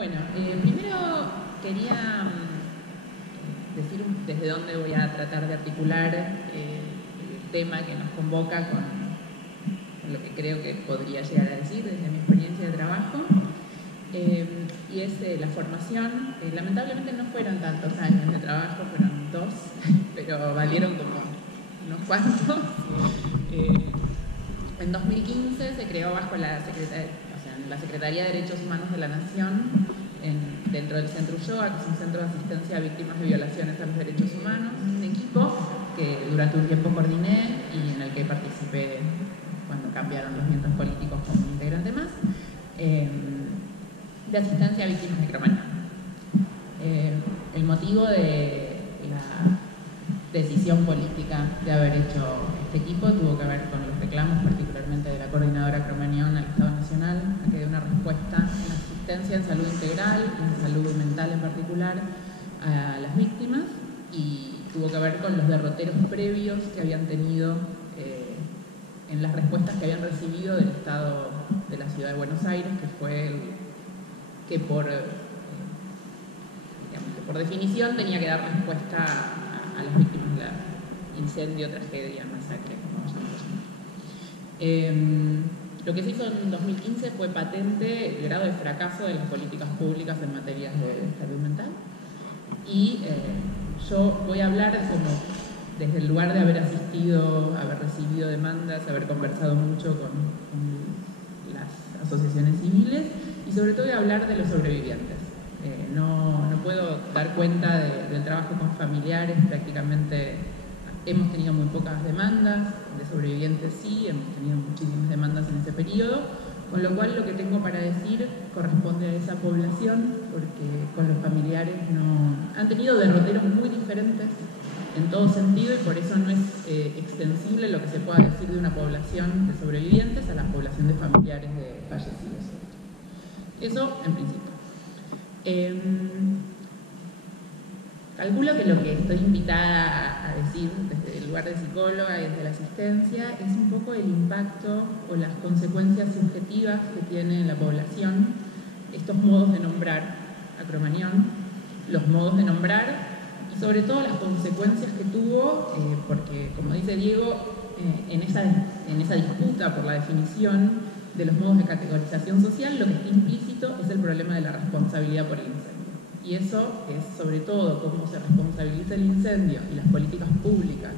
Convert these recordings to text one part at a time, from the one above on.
Bueno, primero quería decir desde dónde voy a tratar de articular el tema que nos convoca con lo que creo que podría llegar a decir desde mi experiencia de trabajo, y es la formación. Lamentablemente no fueron tantos años de trabajo, fueron 2, pero valieron como unos cuantos. En 2015 se creó bajo la Secretaría de Derechos Humanos de la Nación, dentro del Centro Ulloa, que es un centro de asistencia a víctimas de violaciones a los derechos humanos, un equipo que durante un tiempo coordiné y en el que participé cuando cambiaron los vientos políticos como un integrante más, de asistencia a víctimas de Cromañón. El motivo de la decisión política de haber hecho este equipo tuvo que ver con los reclamos, particularmente de la coordinadora Cromañón al Estado Nacional, a que dé una respuesta en asistencia en salud integral, en salud mental en particular, a las víctimas, y tuvo que ver con los derroteros previos que habían tenido en las respuestas que habían recibido del Estado de la Ciudad de Buenos Aires, que fue el que por definición tenía que dar respuesta a las víctimas de incendio, tragedia, masacre, como llamamos. Lo que se hizo en 2015 fue patente el grado de fracaso de las políticas públicas en materias de salud mental, y yo voy a hablar como desde el lugar de haber asistido, haber recibido demandas, haber conversado mucho con las asociaciones civiles, y sobre todo voy a hablar de los sobrevivientes. No puedo dar cuenta del trabajo con familiares. Prácticamente hemos tenido muy pocas demandas, de sobrevivientes sí, hemos tenido muchísimas demandas en ese periodo, con lo cual lo que tengo para decir corresponde a esa población, porque con los familiares han tenido derroteros muy diferentes en todo sentido, y por eso no es extensible lo que se pueda decir de una población de sobrevivientes a la población de familiares de fallecidos. Eso en principio. Calculo que lo que estoy invitada a decir desde el lugar de psicóloga y desde la asistencia es un poco el impacto o las consecuencias subjetivas que tiene en la población estos modos de nombrar a Cromañón, los modos de nombrar y sobre todo las consecuencias que tuvo, porque como dice Diego, en esa disputa por la definición de los modos de categorización social, lo que está implícito es el problema de la responsabilidad por el incendio. Y eso es sobre todo cómo se responsabiliza el incendio, y las políticas públicas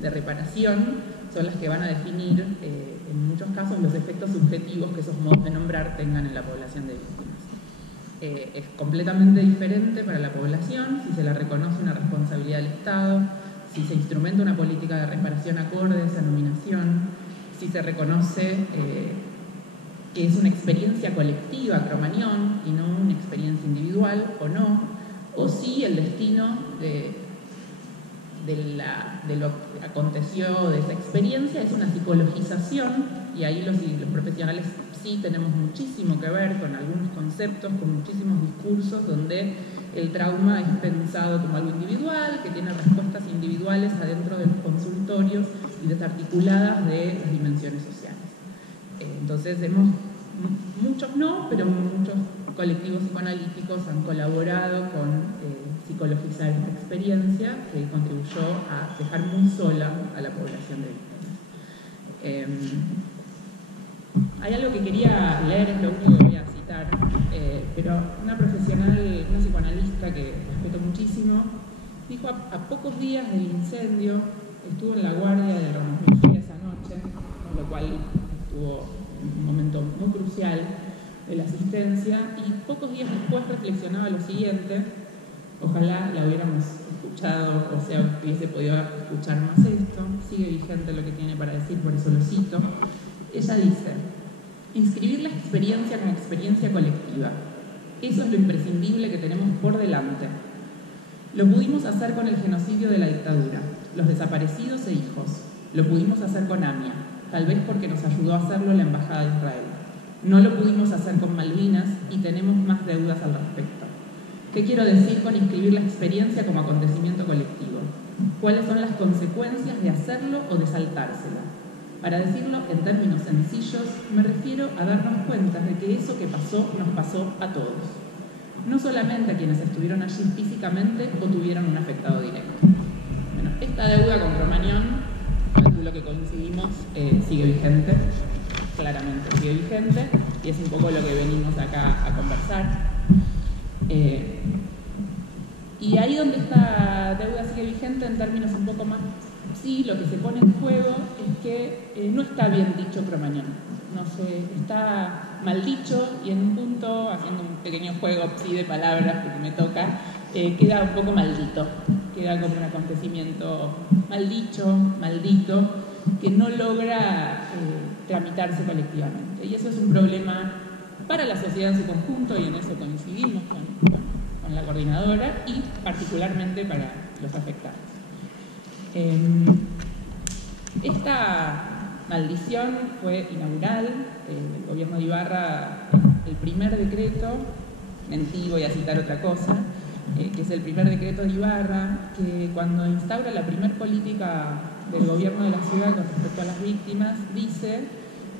de reparación son las que van a definir en muchos casos los efectos subjetivos que esos modos de nombrar tengan en la población de víctimas. Es completamente diferente para la población si se le reconoce una responsabilidad del Estado, si se instrumenta una política de reparación acorde a esa nominación, si se reconoce que es una experiencia colectiva Cromañón y no una experiencia individual o no, o si el destino de lo que aconteció de esa experiencia es una psicologización, y ahí los profesionales sí tenemos muchísimo que ver con algunos conceptos, con muchísimos discursos donde el trauma es pensado como algo individual, que tiene respuestas individuales adentro de los consultorios y desarticuladas de las dimensiones sociales. Entonces muchos no, pero muchos colectivos psicoanalíticos han colaborado con psicologizar esta experiencia, que contribuyó a dejar muy sola a la población de víctimas. Hay algo que quería leer, es lo único que voy a citar, pero una profesional, una psicoanalista que respeto muchísimo, dijo a pocos días del incendio, estuvo en la guardia de Ramos Mejía esa noche, con lo cual estuvo un momento muy crucial de la asistencia, y pocos días después reflexionaba lo siguiente: ojalá la hubiéramos escuchado, o sea, hubiese podido escuchar más esto. Sigue vigente lo que tiene para decir, por eso lo cito. Ella dice: inscribir la experiencia como experiencia colectiva, eso es lo imprescindible que tenemos por delante. Lo pudimos hacer con el genocidio de la dictadura, los desaparecidos e hijos. Lo pudimos hacer con AMIA, tal vez porque nos ayudó a hacerlo la Embajada de Israel. No lo pudimos hacer con Malvinas y tenemos más deudas al respecto. ¿Qué quiero decir con inscribir la experiencia como acontecimiento colectivo? ¿Cuáles son las consecuencias de hacerlo o de saltársela? Para decirlo en términos sencillos, me refiero a darnos cuenta de que eso que pasó nos pasó a todos. no solamente a quienes estuvieron allí físicamente o tuvieron un afectado directo. Bueno, esta deuda con Cromañón, calculo que coincidimos, sigue vigente, claramente sigue vigente, y es un poco lo que venimos acá a conversar. Y ahí donde esta deuda sigue vigente en términos un poco más, sí, lo que se pone en juego es que no está bien dicho Cromañón, no sé, está mal dicho, y en un punto, haciendo un pequeño juego sí, de palabras porque me toca, queda un poco maldito, queda como un acontecimiento mal dicho, maldito, que no logra tramitarse colectivamente. Y eso es un problema para la sociedad en su conjunto, y en eso coincidimos con la coordinadora, y particularmente para los afectados. Esta maldición fue inaugural. El gobierno de Ibarra, el primer decreto, mentí, voy a citar otra cosa, que es el primer decreto de Ibarra, que cuando instaura la primer política del gobierno de la ciudad con respecto a las víctimas, dice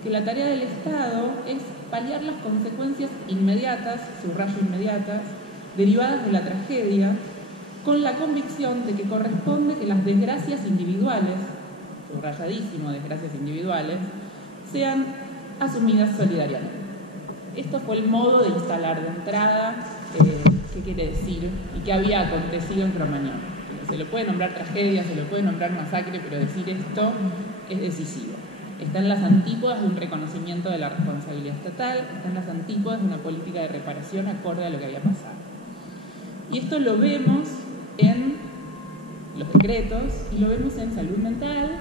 que la tarea del Estado es paliar las consecuencias inmediatas, subrayo inmediatas, derivadas de la tragedia, con la convicción de que corresponde que las desgracias individuales, subrayadísimo, desgracias individuales, sean asumidas solidariamente. Esto fue el modo de instalar de entrada qué quiere decir y qué había acontecido en Cromañón. Se lo puede nombrar tragedia, se lo puede nombrar masacre, pero decir esto es decisivo. Está en las antípodas de un reconocimiento de la responsabilidad estatal, está en las antípodas de una política de reparación acorde a lo que había pasado. Y esto lo vemos en los decretos y lo vemos en salud mental.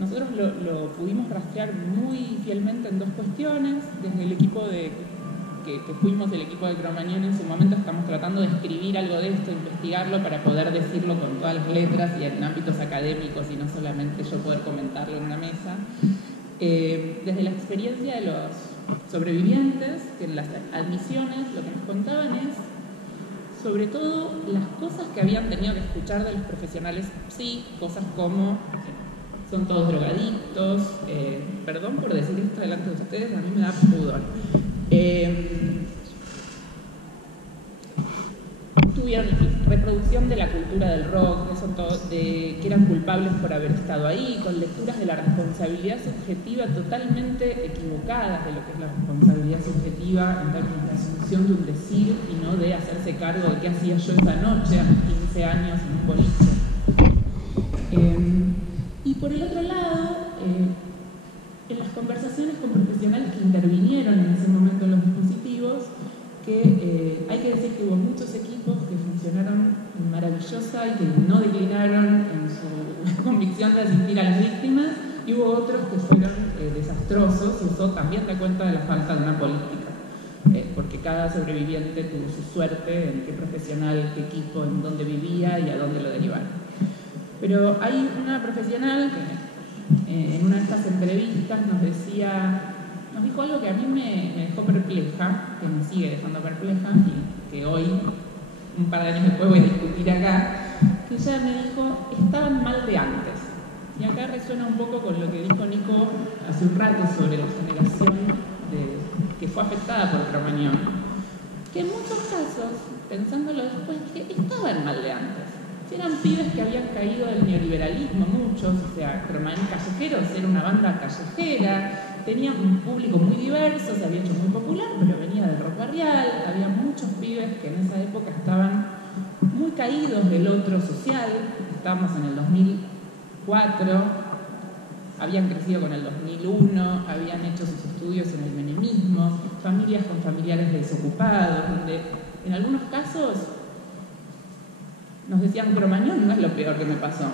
Nosotros lo pudimos rastrear muy fielmente en dos cuestiones. Desde el equipo que fuimos el equipo de Cromañón en su momento, estamos tratando de escribir algo de esto, investigarlo para poder decirlo con todas las letras y en ámbitos académicos y no solamente yo poder comentarlo en una mesa. Desde la experiencia de los sobrevivientes, que en las admisiones lo que nos contaban es sobre todo las cosas que habían tenido que escuchar de los profesionales, sí, cosas como son todos drogadictos, perdón por decir esto delante de ustedes, a mí me da pudor. Tuvieron reproducción de la cultura del rock, que eran culpables por haber estado ahí, con lecturas de la responsabilidad subjetiva totalmente equivocadas de lo que es la responsabilidad subjetiva en términos de asunción de un decir y no de hacerse cargo de qué hacía yo esa noche a mis 15 años en un boliche. Y por el otro lado, en las conversaciones con profesionales que intervinieron en ese momento en los dispositivos, que hay que decir que hubo muchos equipos que funcionaron maravillosa y que no declinaron en su convicción de asistir a las víctimas, y hubo otros que fueron desastrosos, y eso también da cuenta de la falta de una política, porque cada sobreviviente tuvo su suerte en qué profesional, qué equipo, en dónde vivía y a dónde lo derivaron. Pero hay una profesional que en una de estas entrevistas nos dijo algo que a mí me dejó perpleja, que me sigue dejando perpleja y que hoy, un par de años después, voy a discutir acá, que ella me dijo, estaban mal de antes. Y acá resuena un poco con lo que dijo Nico hace un rato sobre la generación que fue afectada por Cromañón, que en muchos casos, pensándolo después, que estaban mal de antes. Eran pibes que habían caído del neoliberalismo, muchos, o sea, Cromañón Callejeros era una banda callejera, tenía un público muy diverso, se había hecho muy popular, pero venía del rock barrial, había muchos pibes que en esa época estaban muy caídos del otro social, estábamos en el 2004, habían crecido con el 2001, habían hecho sus estudios en el menemismo, familias con familiares desocupados, donde en algunos casos nos decían, Cromañón no es lo peor que me pasó.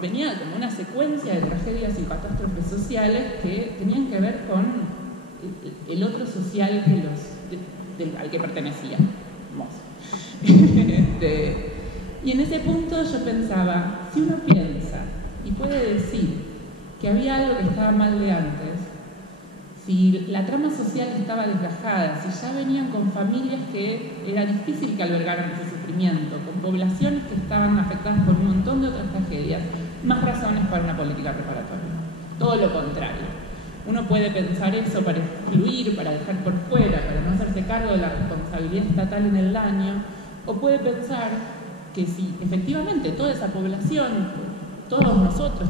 Venía como una secuencia de tragedias y catástrofes sociales que tenían que ver con el otro social al que pertenecíamos. Y en ese punto yo pensaba, si uno piensa y puede decir que había algo que estaba mal de antes, si la trama social estaba desgajada, si ya venían con familias que era difícil que albergaran ese sufrimiento, con poblaciones que estaban afectadas por un montón de otras tragedias, más razones para una política reparatoria. Todo lo contrario. Uno puede pensar eso para excluir, para dejar por fuera, para no hacerse cargo de la responsabilidad estatal en el daño, o puede pensar que si efectivamente toda esa población, todos nosotros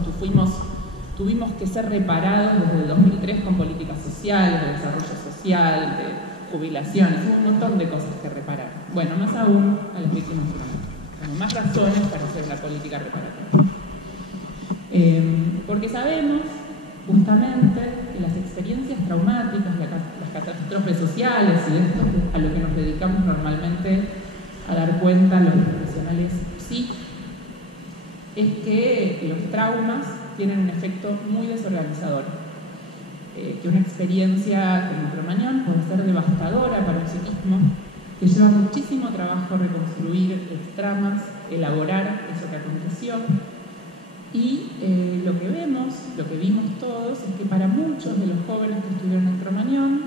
tuvimos que ser reparados desde el 2003 con políticas sociales, de desarrollo social, de jubilaciones, un montón de cosas que reparar. Bueno, más aún a las víctimas traumáticas. Como más razones para hacer una política reparatoria. Porque sabemos justamente que las experiencias traumáticas, las catástrofes sociales y esto a lo que nos dedicamos normalmente a dar cuenta los profesionales psí, es que los traumas tienen un efecto muy desorganizador. Que una experiencia como Cromañón puede ser devastadora para un psiquismo, que lleva muchísimo trabajo reconstruir los tramas, elaborar eso que aconteció. Y lo que vimos todos, es que para muchos de los jóvenes que estuvieron en Cromañón,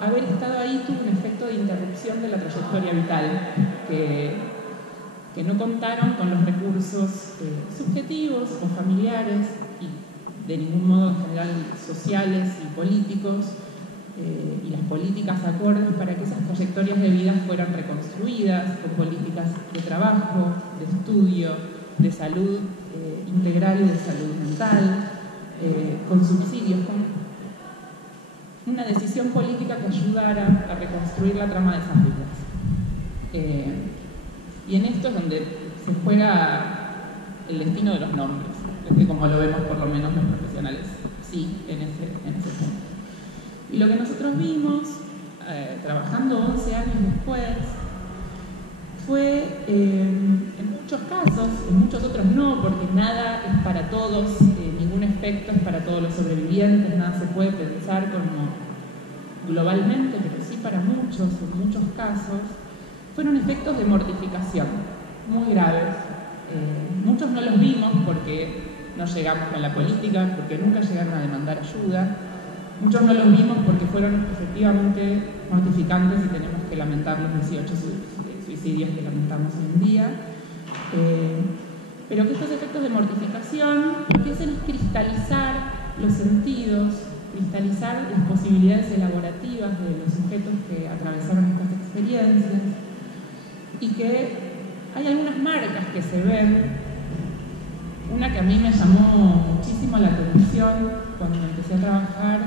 haber estado ahí tuvo un efecto de interrupción de la trayectoria vital, que no contaron con los recursos subjetivos o familiares y de ningún modo en general sociales y políticos y las políticas acordes para que esas trayectorias de vida fueran reconstruidas con políticas de trabajo, de estudio, de salud integral y de salud mental, con subsidios, con una decisión política que ayudara a reconstruir la trama de esas vidas. Y en esto es donde se juega el destino de los nombres, como lo vemos por lo menos los profesionales, sí, en ese punto. Y lo que nosotros vimos, trabajando 11 años después, fue, en muchos casos, en muchos otros no, porque nada es para todos, ningún efecto es para todos los sobrevivientes, nada se puede pensar como globalmente, pero sí para muchos, en muchos casos, fueron efectos de mortificación muy graves. Muchos no los vimos porque no llegamos con la política, porque nunca llegaron a demandar ayuda. Muchos no los vimos porque fueron efectivamente mortificantes y tenemos que lamentar los 18 suicidios que lamentamos hoy en día. Pero que estos efectos de mortificación lo que hacen es cristalizar los sentidos, cristalizar las posibilidades elaborativas de los sujetos que atravesaron estas experiencias, y que hay algunas marcas que se ven. Una que a mí me llamó muchísimo la atención cuando empecé a trabajar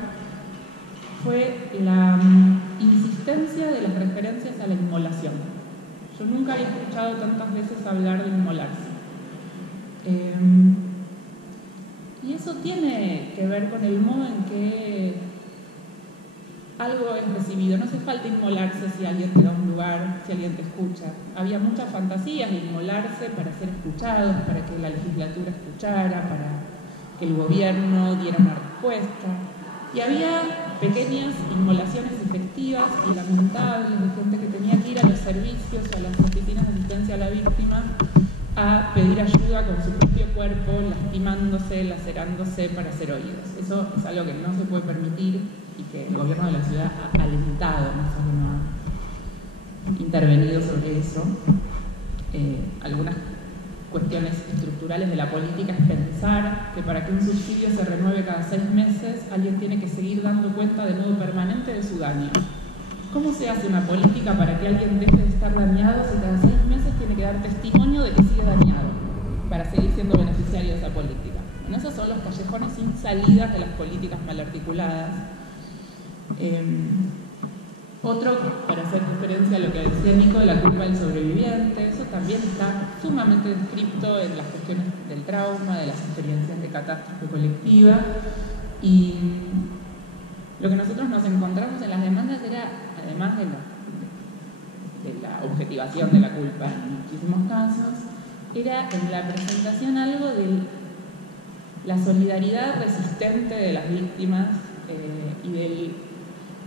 fue la insistencia de las referencias a la inmolación. Yo nunca había escuchado tantas veces hablar de inmolarse. Y eso tiene que ver con el modo en que algo es recibido. No hace falta inmolarse si alguien te da un lugar, si alguien te escucha. Había muchas fantasías de inmolarse para ser escuchados, para que la legislatura escuchara, para que el gobierno diera una respuesta. Y había pequeñas inmolaciones efectivas y lamentables de gente que tenía que ir a los servicios, a las oficinas de asistencia a la víctima, a pedir ayuda con su propio cuerpo, lastimándose, lacerándose para ser oídos. Eso es algo que no se puede permitir y que el gobierno de la ciudad ha alentado, no solo no ha intervenido sobre eso. Algunas cuestiones estructurales de la política es pensar que para que un subsidio se renueve cada 6 meses, alguien tiene que seguir dando cuenta de modo permanente de su daño. ¿Cómo se hace una política para que alguien deje de estar dañado si cada 6 meses tiene que dar testimonio de que sigue dañado para seguir siendo beneficiario de esa política? Bueno, esos son los callejones sin salidas de las políticas mal articuladas. Otro, para hacer referencia a lo que decía Nico de la culpa del sobreviviente, eso también está sumamente descrito en las cuestiones del trauma, de las experiencias de catástrofe colectiva. Y lo que nosotros nos encontramos en las demandas era, además de la objetivación de la culpa en muchísimos casos, era en la presentación algo de la solidaridad resistente de las víctimas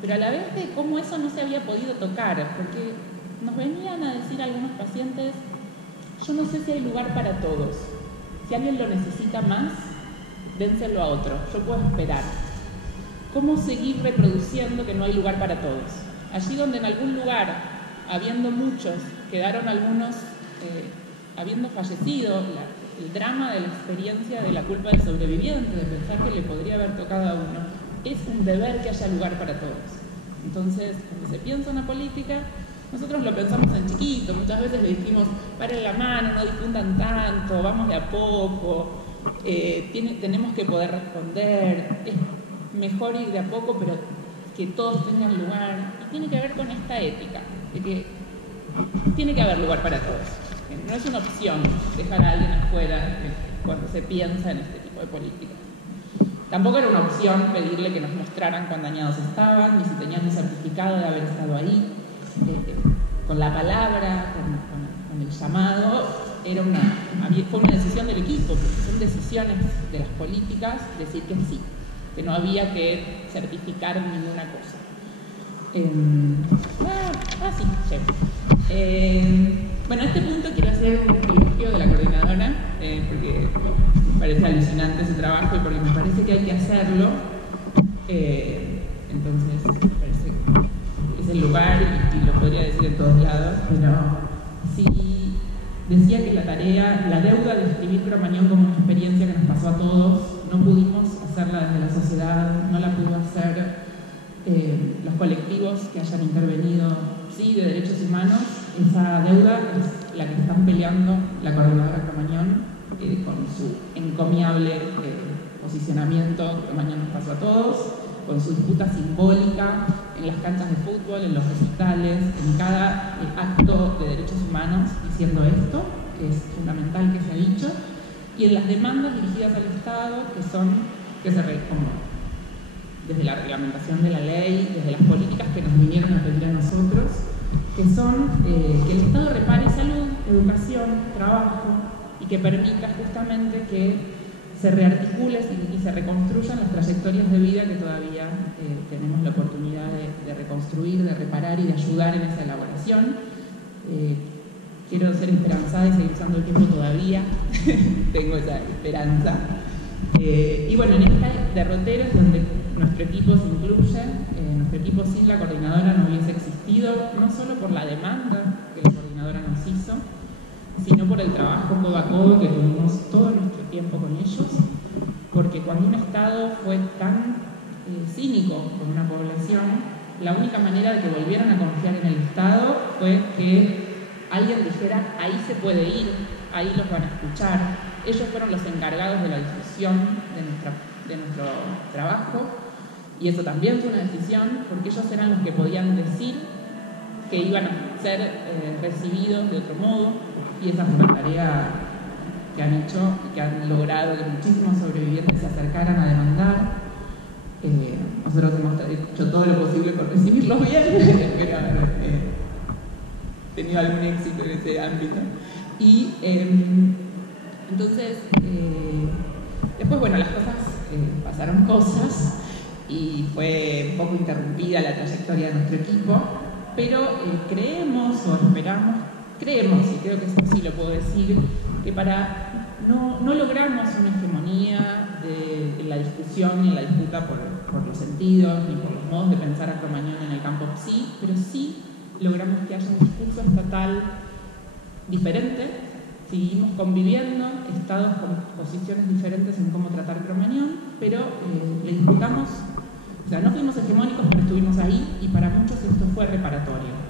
pero a la vez de cómo eso no se había podido tocar, porque nos venían a decir algunos pacientes: yo no sé si hay lugar para todos, si alguien lo necesita más, dénselo a otro, yo puedo esperar. ¿Cómo seguir reproduciendo que no hay lugar para todos? Allí donde en algún lugar, habiendo muchos, quedaron algunos habiendo fallecido, el drama de la experiencia de la culpa del sobreviviente, de pensar que le podría haber tocado a uno, es un deber que haya lugar para todos. Entonces, cuando se piensa una política, nosotros lo pensamos en chiquito, muchas veces le dijimos, paren la mano, no difundan tanto, vamos de a poco, tenemos que poder responder, es mejor ir de a poco, pero que todos tengan lugar. Y tiene que ver con esta ética, de que tiene que haber lugar para todos. No es una opción dejar a alguien afuera cuando se piensa en este tipo de políticas. Tampoco era una opción pedirle que nos mostraran cuán dañados estaban, ni si tenían un certificado de haber estado ahí. Con la palabra, con el llamado, fue una decisión del equipo, porque son decisiones de las políticas decir que sí, que no había que certificar ninguna cosa. Bueno, a este punto quiero hacer un elogio de la coordinadora, porque me parece alucinante ese trabajo y porque me parece que hay que hacerlo. Entonces, me parece que es el lugar y lo podría decir en todos lados, pero sí decía que la deuda de escribir Cromañón como una experiencia que nos pasó a todos, no pudimos hacerla desde la sociedad, no la pudo hacer los colectivos que hayan intervenido, sí, de derechos humanos. Esa deuda es la que están peleando la coordinadora Cromañón con su encomiable posicionamiento. Cromañón nos pasó a todos, con su disputa simbólica en las canchas de fútbol, en los recitales, en cada acto de derechos humanos, diciendo esto, que es fundamental que se ha dicho, y en las demandas dirigidas al Estado, que se recogen desde la reglamentación de la ley, desde las políticas que nos vinieron a pedir a nosotros, que son que el Estado repare salud, educación, trabajo, y que permita justamente que se rearticulen y se reconstruyan las trayectorias de vida que todavía tenemos la oportunidad de reconstruir, de reparar y de ayudar en esa elaboración. Quiero ser esperanzada y seguir usando el tiempo todavía, tengo esa esperanza. Y bueno, en esta derrotera es donde nuestro equipo se incluye. Nuestro equipo sin la coordinadora no hubiese existido, no solo por la demanda que la coordinadora nos hizo, sino por el trabajo codo a codo que tuvimos todo nuestro tiempo con ellos, porque cuando un Estado fue tan cínico con una población, la única manera de que volvieran a confiar en el Estado fue que alguien dijera, ahí se puede ir, ahí los van a escuchar. Ellos fueron los encargados de la difusión de nuestro trabajo, y eso también fue una decisión, porque ellos eran los que podían decir que iban a ser recibidos de otro modo, y esa fue una tarea que han hecho y que han logrado que muchísimos sobrevivientes se acercaran a demandar. Nosotros hemos hecho todo lo posible por recibirlos bien, espero haber tenido algún éxito en ese ámbito. Y entonces, después, bueno, las cosas, pasaron cosas y fue un poco interrumpida la trayectoria de nuestro equipo, pero creemos o esperamos, y creo que esto sí lo puedo decir, que no logramos una hegemonía en la discusión y en la disputa por los sentidos ni por los modos de pensar a Cromañón en el campo sí, pero sí logramos que haya un discurso estatal diferente. Seguimos conviviendo, estados con posiciones diferentes en cómo tratar Cromañón, pero le disputamos, o sea, no fuimos hegemónicos, pero estuvimos ahí, y para muchos esto fue reparatorio.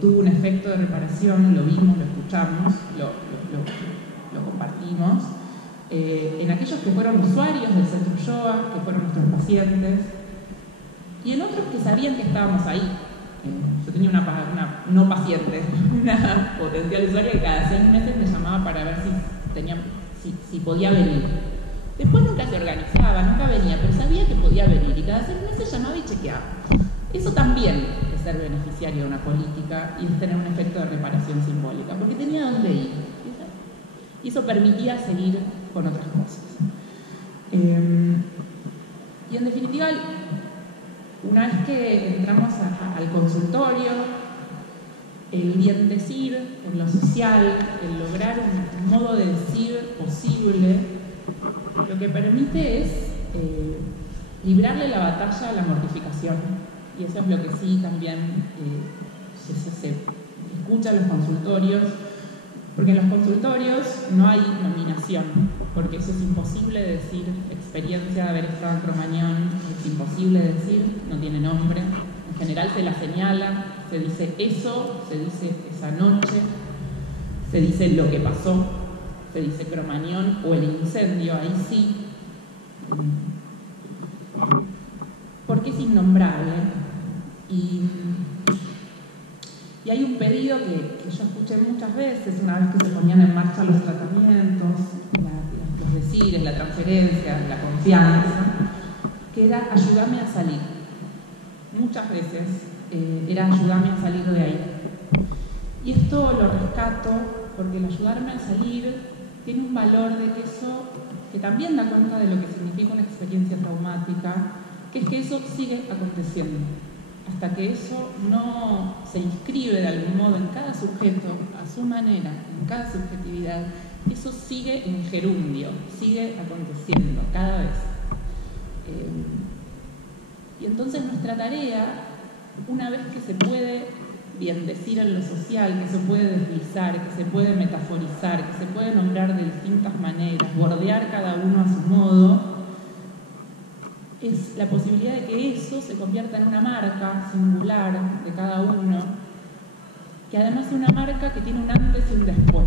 Tuvo un efecto de reparación, lo vimos, lo escuchamos, lo compartimos. En aquellos que fueron usuarios del Centro Ulloa, que fueron nuestros pacientes, y en otros que sabían que estábamos ahí. Yo tenía una no paciente, una potencial usuaria que cada 6 meses me llamaba para ver si podía venir. Después nunca se organizaba, nunca venía, pero sabía que podía venir y cada 6 meses llamaba y chequeaba. Eso también es ser beneficiario de una política y es tener un efecto de reparación simbólica, porque tenía dónde ir. Y eso permitía seguir con otras cosas. Y en definitiva, una vez que entramos al consultorio, el bien decir, en lo social, el lograr un modo de decir posible, lo que permite es librarle la batalla a la mortificación. Y eso es lo que sí también se escucha en los consultorios. Porque en los consultorios no hay nominación, porque eso es imposible decir, experiencia de haber estado en Cromañón, es imposible decir, no tiene nombre. En general se la señala, se dice eso, se dice esa noche, se dice lo que pasó, se dice Cromañón o el incendio, ahí sí. Porque es innombrable. Y hay un pedido que yo escuché muchas veces, una vez que se ponían en marcha los tratamientos, los decires, la transferencia, la confianza, que era ayúdame a salir. Muchas veces era ayúdame a salir de ahí. Y esto lo rescato porque el ayudarme a salir tiene un valor de que eso, que también da cuenta de lo que significa una experiencia traumática, que es que eso sigue aconteciendo. Hasta que eso no se inscribe de algún modo en cada sujeto, a su manera, en cada subjetividad, eso sigue en gerundio, sigue aconteciendo cada vez. Y entonces nuestra tarea, una vez que se puede bien decir en lo social, que se puede deslizar, que se puede metaforizar, que se puede nombrar de distintas maneras, bordear cada uno a su modo, es la posibilidad de que eso se convierta en una marca singular de cada uno, que además es una marca que tiene un antes y un después,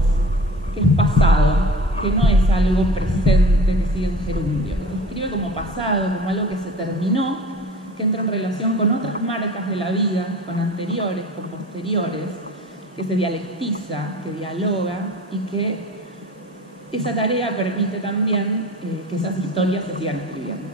que es pasado, que no es algo presente que sigue en gerundio, que se escribe como pasado, como algo que se terminó, que entra en relación con otras marcas de la vida, con anteriores, con posteriores, que se dialectiza, que dialoga y que esa tarea permite también que esas historias se sigan escribiendo.